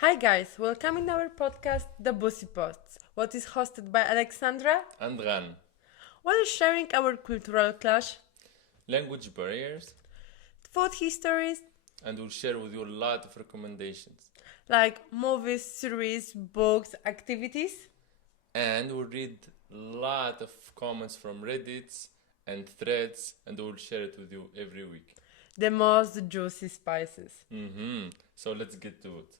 Hi guys, welcome in our podcast The Bussy Posts, what is hosted by Alexandra, And Ran. while sharing our cultural clash, Language barriers, food histories, and we'll share with you a lot of recommendations. like movies, series, books, activities. And we'll read a lot of comments from Reddits and threads, and we'll share it with you every week. The most juicy spices. So let's get to it.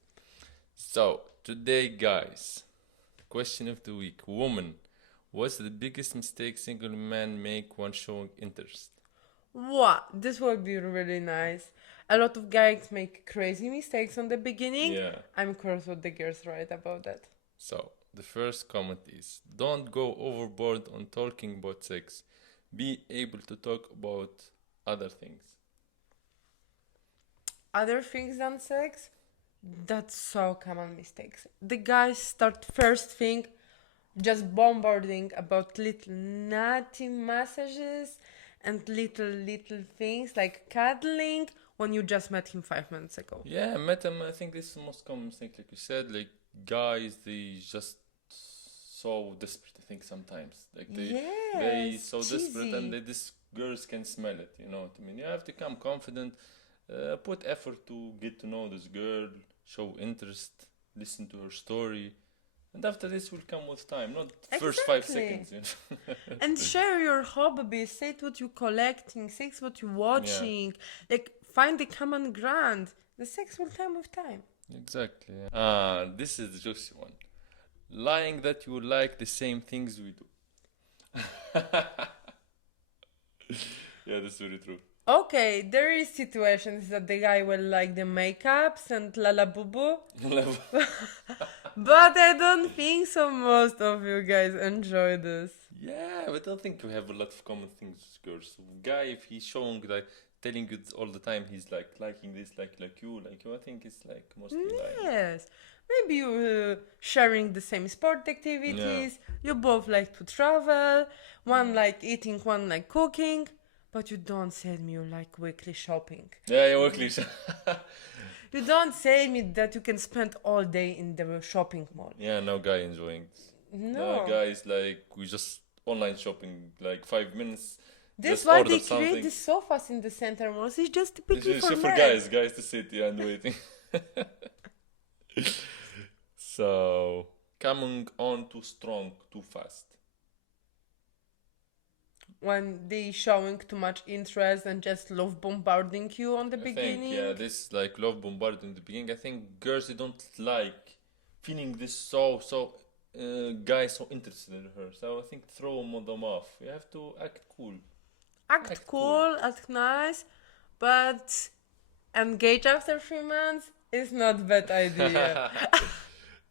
So, today, guys, question of the week. Woman, what's the biggest mistake single men make when showing interest? Wow, this will be really nice. A lot of guys make crazy mistakes on the beginning. Yeah. I'm curious what the girls write about that. So, the first comment is don't go overboard on talking about sex. Be able to talk about other things. Other things than sex? That's so common mistakes. The guys start first thing just bombarding about little naughty messages and little things like cuddling when you just met him 5 minutes ago. Yeah, met them. I think this is the most common mistake, like you said. Like guys, they just so desperate. I think sometimes, like they Yes, so desperate, and cheesy. this girls can smell it. You know what I mean? You have to come confident, put effort to get to know this girl, show interest, listen to her story, and after this will come with time, not first five Exactly. seconds. You know? And share your hobbies, say what you're collecting, say what you're Yeah, watching. Like find the common ground. The sex will come with time. exactly. This is the juicy one. Lying that you like the same things we do. Yeah, that's very true. Okay, there is situations that the guy will like the makeups and lala boo boo. But I don't think so. Most of you guys enjoy this. Yeah, but I don't think we have a lot of common things with girls. So guy, if he's showing like telling you all the time, he's like liking this, like you, like you. I think it's like mostly lying. Yes. Maybe you sharing the same sport Yeah, activities. You both like to travel. One like eating, one like cooking. But you don't say me you like weekly shopping. yeah, workly. You don't say me that you can spend all day in the shopping mall. Yeah, no guy enjoying. The No. guys like we just online shopping like 5 minutes, That's just why order they create something. the sofas in the center malls. It's just It's typically just for for men. guys to sit here and waiting. So coming on too strong, too fast. When they showing too much interest and just love bombarding you on the I think yeah, beginning. this like love bombarded in the beginning. I think girls they don't like feeling this guy so interested in her. So I think throw them off. You have to act cool. Act Act cool. cool, act nice, but engage after 3 months is not bad idea.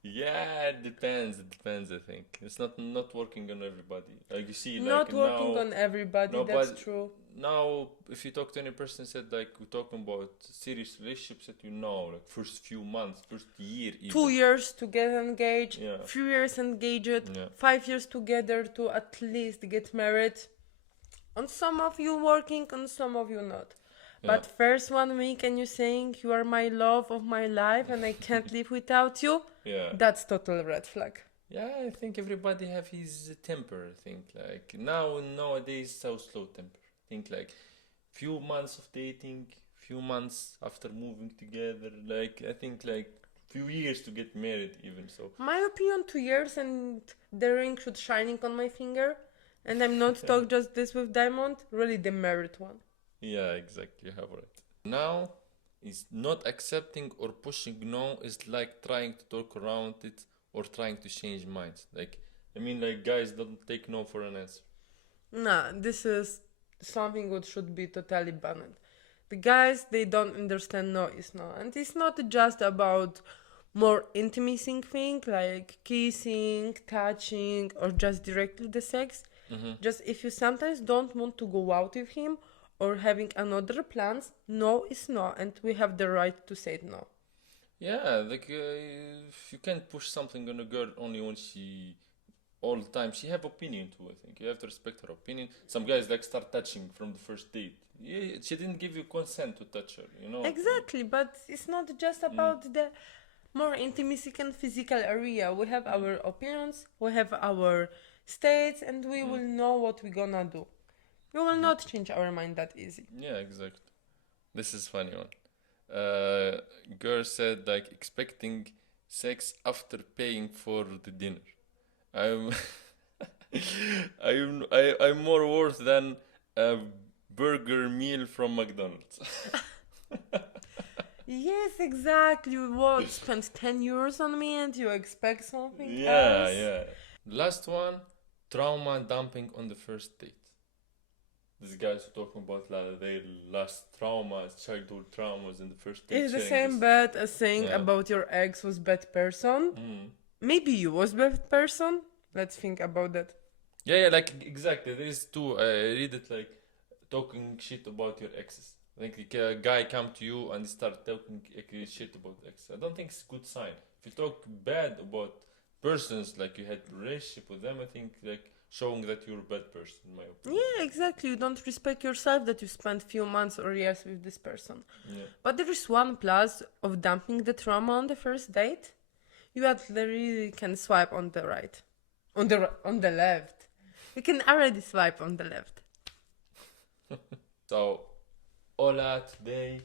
Yeah, it depends. It depends. I think it's not working on everybody. Like you see, Not like working on everybody, that's nobody true. now. If you talk to any person, said like we're talking about serious relationships that you know, like first few months, first year even. 2 years to get engaged, Yeah, 3 years engaged, yeah, 5 years together to at least get married. On some of you working, on some of you not. yeah, But first 1 week and you saying you are my love of my life and I can't live without you, yeah. that's total red flag. Yeah, I think everybody have his temper. I think like nowadays so slow temper. I think like few months of dating, few months after moving together. Like I think like few years to get married even. So My opinion, 2 years and the ring should shining on my finger. And I'm not talk just this with diamond, really the merit one. yeah, exactly. You have right. Now is not accepting or pushing no is like trying to talk around it or trying to change minds. Like I mean like guys don't take no for an answer. Nah, this is something that should be totally banned. The guys, they don't understand no is no. And it's not just about more intimacy thing like kissing, touching, or just directly the sex. Just if you sometimes don't want to go out with him or having another plans, no is no, and we have the right to say no. Yeah, like if you can't push something on a girl only when she all the time she have opinion too. I think you have to respect her opinion. Some guys like start touching from the first date. Yeah, she didn't give you consent to touch her. You know what I mean? Exactly, but it's not just Mm. about the more intimacy and physical area. We have our opinions, we have our states, and we will know what we're gonna do. We will not change our mind that easy. Yeah, exactly. This is funny one. Girl said like expecting sex after paying for the dinner. I'm I'm more worth than a burger meal from McDonald's. Yes, exactly. What, spend 10 euros on me and you expect something Yeah, else? yeah. Last one, trauma dumping on the first date. These guys are talking about like their last traumas, childhood traumas in the first date. It's the sharing same this. bad as saying Yeah. about your ex was bad person. Mm. Maybe you was bad person. Let's think about that. Yeah, like exactly. There is two. I read it like talking shit about your exes. Like a guy come to you and start talking shit about ex. I don't think it's a good sign. If you talk bad about persons, like you had relationship with them, I think like showing that you're a bad person, in my opinion. Yeah, exactly. You don't respect yourself that you spent few months or years with this person. Yeah. But there is one plus of dumping the trauma on the first date. You actually can swipe on the right, on the left. You can already swipe on the left. So, Ola today,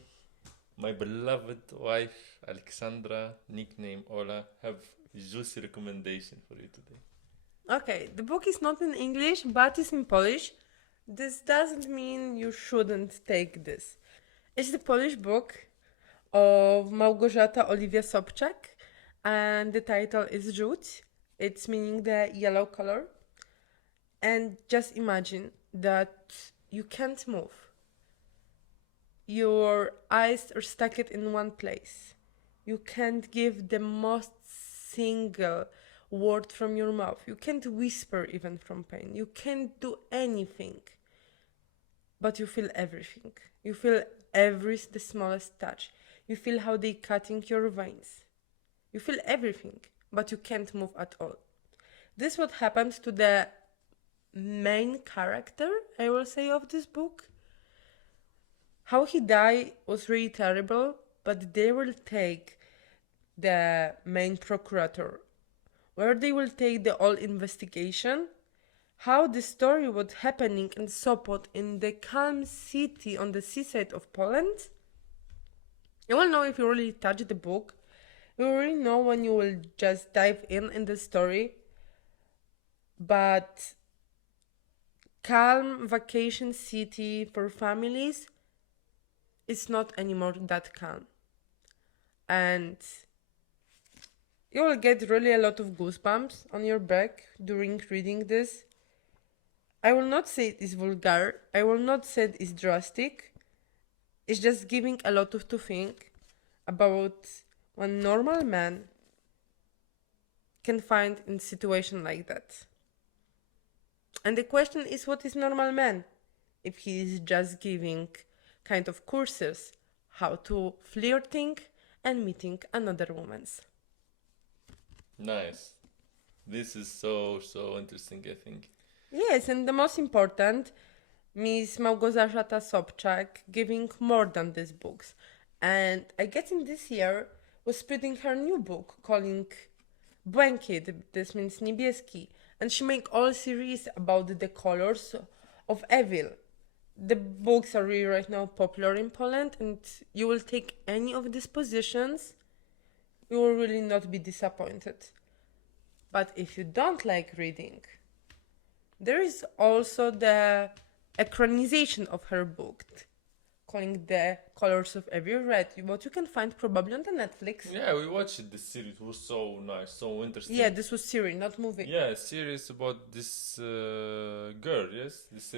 my beloved wife Alexandra, nickname Ola, have a juicy recommendation for you today. Okay, the book is not in English, but it's in Polish. This doesn't mean you shouldn't take this. It's the Polish book of Małgorzata Oliwia Sobczak, and the title is Żółć. It's meaning the yellow color. And just imagine that you can't move. Your eyes are stuck in one place. You can't give the most single word from your mouth. You can't whisper even from pain. You can't do anything. But you feel everything. You feel the smallest touch. You feel how they cutting your veins. You feel everything, but you can't move at all. This what happened to the main character, I will say, of this book. How he died was really terrible, but they will take the main procurator, where they will take the whole investigation, how the story was happening in Sopot, in the calm city on the seaside of Poland. You will know if you really touch the book. You will really know when you will just dive in the story. But calm vacation city for families is not anymore that calm. And you will get really a lot of goosebumps on your back during reading this. I will not say it is vulgar. I will not say it is drastic. It's just giving a lot of to think about one normal man can find in situation like that. And the question is, what is normal man? If he is just giving kind of courses how to flirting and meeting another woman's. Nice. This is so interesting, I think. Yes, and the most important, Miss Małgorzata Sobczak giving more than these books. And I guess in this year was spreading her new book calling Błękit, this means niebieski. And she make all series about the colors of evil. The books are really right now popular in Poland, and you will take any of these positions, you will really not be disappointed. But if you don't like reading, there is also the equalization of her book, calling The Colors of Every Red, what you can find probably on the Netflix. Yeah, we watched this series. It was so nice, so interesting. Yeah, this was series, not movie. Yeah, series about this girl, yes? This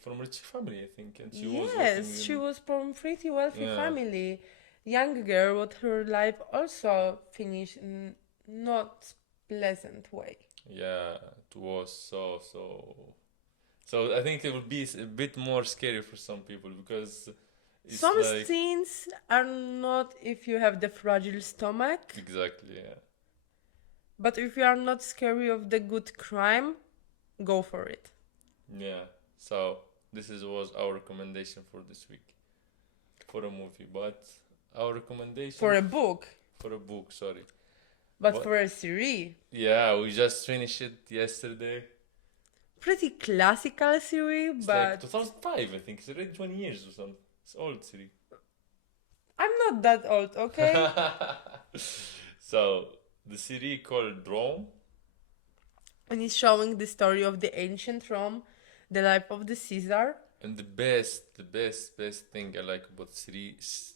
from rich family, I think. And she was Yes, she was from pretty wealthy Yeah. family. Young girl, but her life also finished in not pleasant way. Yeah, it was so I think it would be a bit more scary for some people because it's Some like scenes are not if you have the fragile stomach, exactly, yeah. but if you are not scary of the good crime, go for it. Yeah. So this was our recommendation for this week for a movie, but our recommendation For a book. for a book, sorry. But What? for a series, Yeah, we just finished it yesterday. pretty classical series, It's but like 2005, I think. It's already 20 years or something. It's old series. I'm not that old, okay? So, the series called Rome. And it's showing the story of the ancient Rome, the life of the Caesar. And best thing I like about the series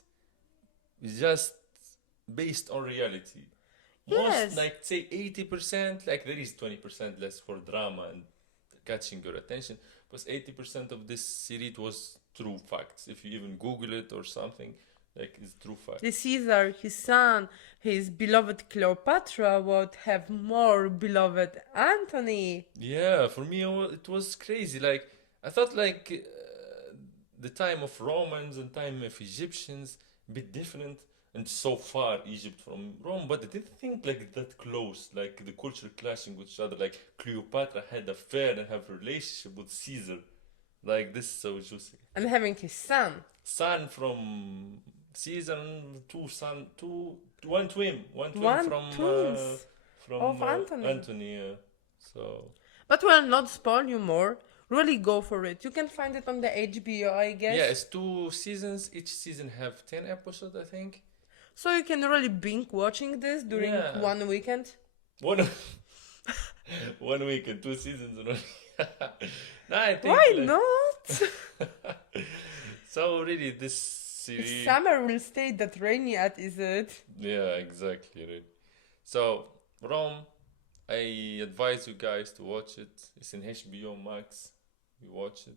is just based on reality. Most, Yes. like, say 80%, like, there is 20% less for drama and catching your attention, but 80% of this series was true facts. If you even Google it or something, like, it's true facts. The Caesar, his son, his beloved Cleopatra would have more beloved Antony. Yeah, for me, it was crazy. Like, I thought, like, the time of Romans and time of Egyptians, a bit different. And so far, Egypt from Rome, but I didn't think like that close, like the culture clashing with each other. Like Cleopatra had affair and have a relationship with Caesar. Like this is so juicy. And having his son. Son from Caesar, and one twin, One from twins of Antony. Antony. Yeah. So But will not spoil you more. Really go for it. You can find it on the HBO, I guess. yeah, it's 2 seasons. Each season have 10 episodes, I think. So you can really binge watching this during Yeah. one weekend. One one week and 2 seasons. Nah, I think Why like- not? So really, this series. Summer will stay that rainy at, is it? Yeah, exactly. Right. So Rome, I advise you guys to watch it. It's in HBO Max. You watch it.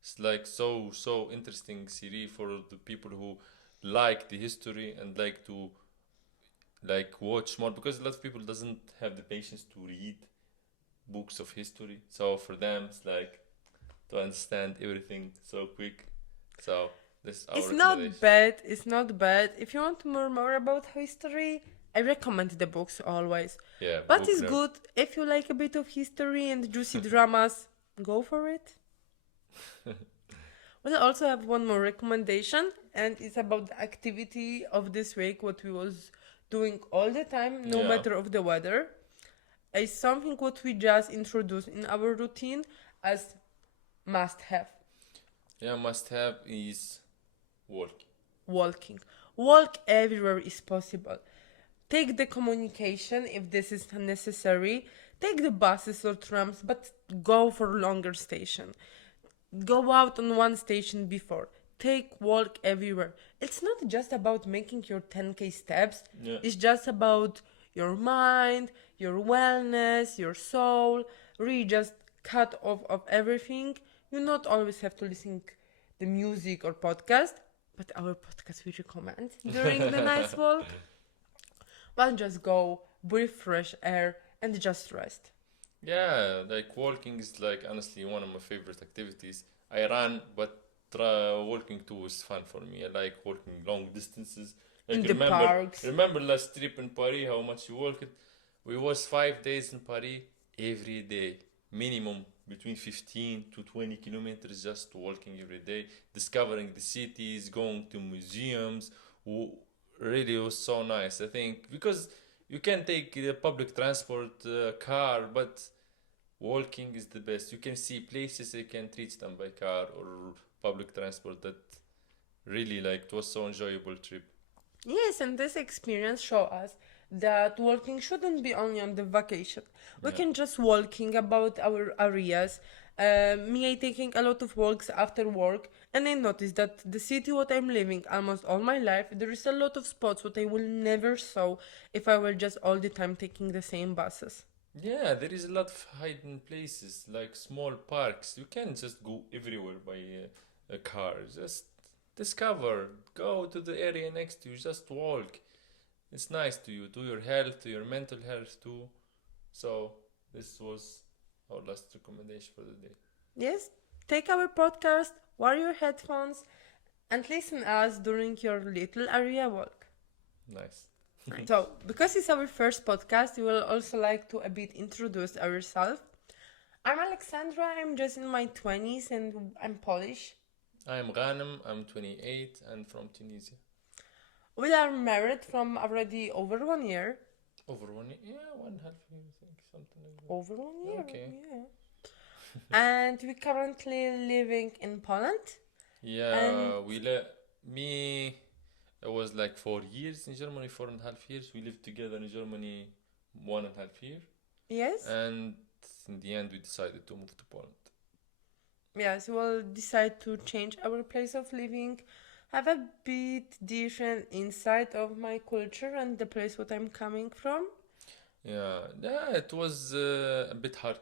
It's like so interesting series for the people who like the history and like to like watch more, because a lot of people doesn't have the patience to read books of history. So for them, it's like to understand everything so quick. So this is our It's not recommendation. bad. It's not bad. If you want to know more about history, I recommend the books always. Yeah, But book it's nerd. good if you like a bit of history and juicy dramas. Go for it. We'll also have one more recommendation, and it's about the activity of this week, what we was doing all the time, no Yeah. matter of the weather. It's something what we just introduced in our routine as must have. Yeah, must have is work. Walking. Walk everywhere is possible. Take the communication if this is necessary. Take the buses or trams, but go for longer station. Go out on one station before. Take walk everywhere. It's not just about making your 10k steps. Yeah. It's just about your mind, your wellness, your soul. Really just cut off of everything. You not always have to listen the music or podcast, but our podcast we recommend during the nice walk. But just go, breathe fresh air, and just rest. Yeah, like walking is like honestly one of my favorite activities. I run, but walking too is fun for me. I like walking long distances. Like In the parks. remember last trip in Paris, how much you walked? We was 5 days in Paris every day, minimum between 15 to 20 kilometers, just walking every day, discovering the cities, going to museums. Really was so nice. I think because you can take the public transport, car, but walking is the best. You can see places, you can't reach them by car or public transport. That really like it was so enjoyable trip. Yes, and this experience show us that walking shouldn't be only on the vacation. We Yeah. can just walking about our areas. Me, I taking a lot of walks after work, and I noticed that the city what I'm living almost all my life, there is a lot of spots what I will never saw if I were just all the time taking the same buses. Yeah, there is a lot of hidden places like small parks. You can't just go everywhere by a car. Just discover, go to the area next to you, just walk. It's nice to you, to your health, to your mental health too. So this was our last recommendation for the day. Yes, take our podcast, wear your headphones, and listen us during your little area walk. Nice. So, because it's our first podcast, we will also like to a bit introduce ourselves. I'm Alexandra, I'm just in my 20s and I'm Polish. I'm Ghanem, I'm 28 and from Tunisia. We are married from already over 1 year. Over 1 year? Yeah, 1.5 year, I think, something like that. Over 1 year, Okay. yeah. And we currently living in Poland. And Yeah, me, it was like 4 years in Germany, 4.5 years. We lived together in Germany 1.5 year, yes, and in the end, we decided to move to Poland. yes, we'll decide to change our place of living, have a bit different insight of my culture and the place what I'm coming from. Yeah, it was a bit hard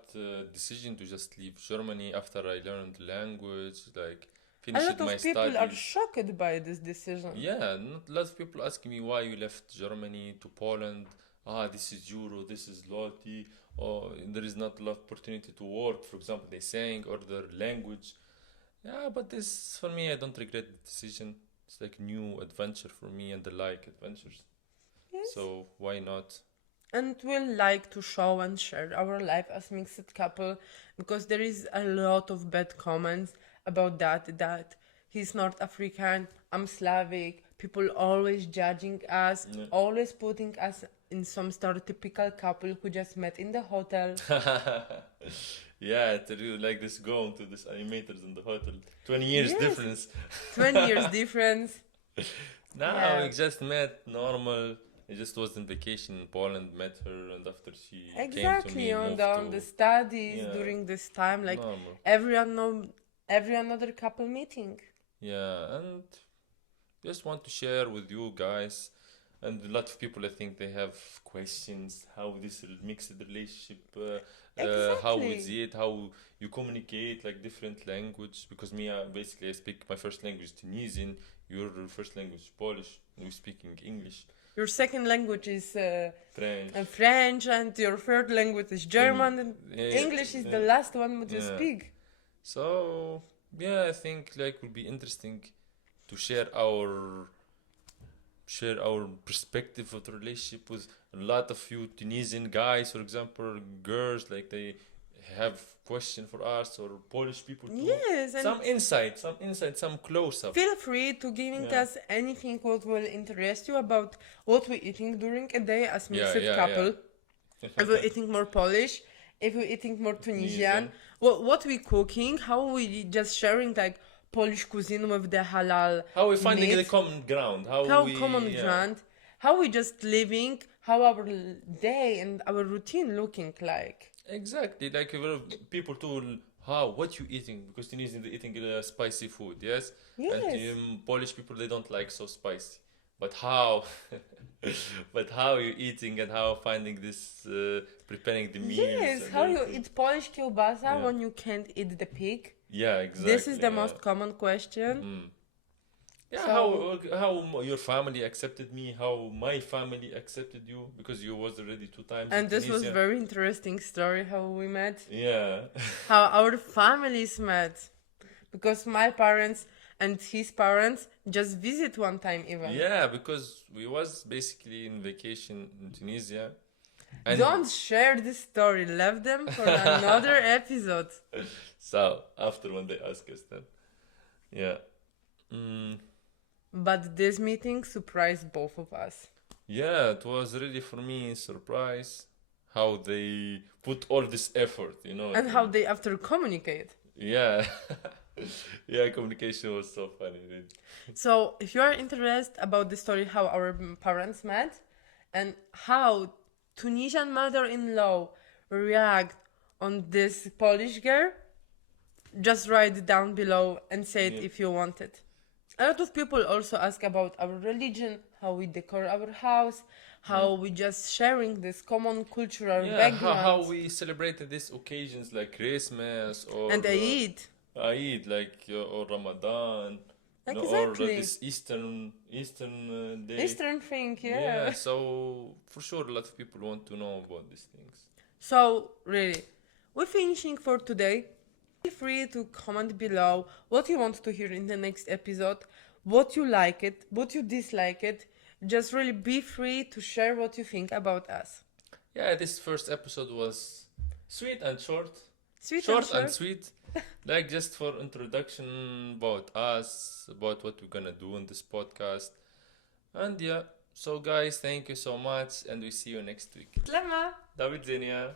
decision to just leave Germany after I learned language, like A finished lot my of people are studies. shocked by this decision. Yeah, not a lot of people asking me why you left Germany to Poland. Ah, this is euro, this is zloty, or there is not a lot of opportunity to work, for example, they saying, or their language. Yeah, but this for me, I don't regret the decision. It's like new adventure for me, and I like adventures. Yes. So why not? And we like to show and share our life as mixed couple because there is a lot of bad comments about that he's North African, I'm Slavic, people always judging us, Yeah. always putting us in some stereotypical couple who just met in the hotel. Yeah, to do like this going to this animators in the hotel. 20 years Yes. difference. 20 years difference. No, Yeah. we just met normal. I just was on vacation in Poland, met her, and after she came to Exactly, me, on moved the to studies yeah, during this time, like normal. every another couple meeting. Yeah, and just want to share with you guys, and a lot of people I think they have questions how this mixed relationship, how is Exactly. it, how you communicate like different language. Because me, basically I speak my first language Tunisian, your first language Polish, and we speaking English, Your second language is French. French, and your third language is German, and English is the last one that you Yeah. speak. So yeah, I think like will be interesting to share our perspective of the relationship with a lot of you Tunisian guys, for example, girls, like they have question for us, or Polish people too. Yes, and Some insight, some close up. feel free to giving Yeah. us anything what will interest you about what we're eating during a day as mixed Yeah, couple. If we're eating more Polish, if we're eating more Tunisian, Tunisian. what we cooking, how we just sharing like Polish cuisine with the halal How we finding meat, the common ground? how We common yeah. ground, how we just living, how our day and our routine looking like. Exactly, like people too. How what you eating? Because Tunisians they eating spicy food, yes, Yes. and Polish people they don't like so spicy. But how? But how you eating and how finding this preparing the meals? Yes, and how you everything. eat Polish kielbasa Yeah. when you can't eat the pig? Yeah, exactly. This is the yeah. most common question. Mm. Yeah, So- how your family accepted me, how my family accepted you, because you was already 2 times in And this was Tunisia. very interesting story how we met, Yeah. how our families met, because my parents and his parents just visit one time even. Yeah, because we was basically in vacation in Tunisia. And Don't share this story. Leave them for another episode. so after when they ask us then. Yeah. Mm, But this meeting surprised both of us. yeah, it was really for me a surprise how they put all this effort, And how they after communicate. Yeah. Yeah, communication was so funny, really. So, if you are interested about the story how our parents met and how Tunisian mother-in-law react on this Polish girl, just write it down below and say it Yeah. if you want it. A lot of people also ask about our religion, how we decor our house, how we just sharing this common cultural Yeah, background. how we celebrated these occasions like Christmas or and Eid. Eid, like or Ramadan, or Exactly. this Eastern day. Eastern thing, Yeah, so for sure a lot of people want to know about these things. So, really, we're finishing for today. Feel free to comment below what you want to hear in the next episode, what you like it, what you dislike it. Just really be free to share what you think about us. Yeah, this first episode was sweet and short. Sweet Short and and short. sweet. Like just for introduction about us, about what we're gonna do in this podcast. And yeah, so guys, thank you so much, and we see you next week. سلامة. David Zenia.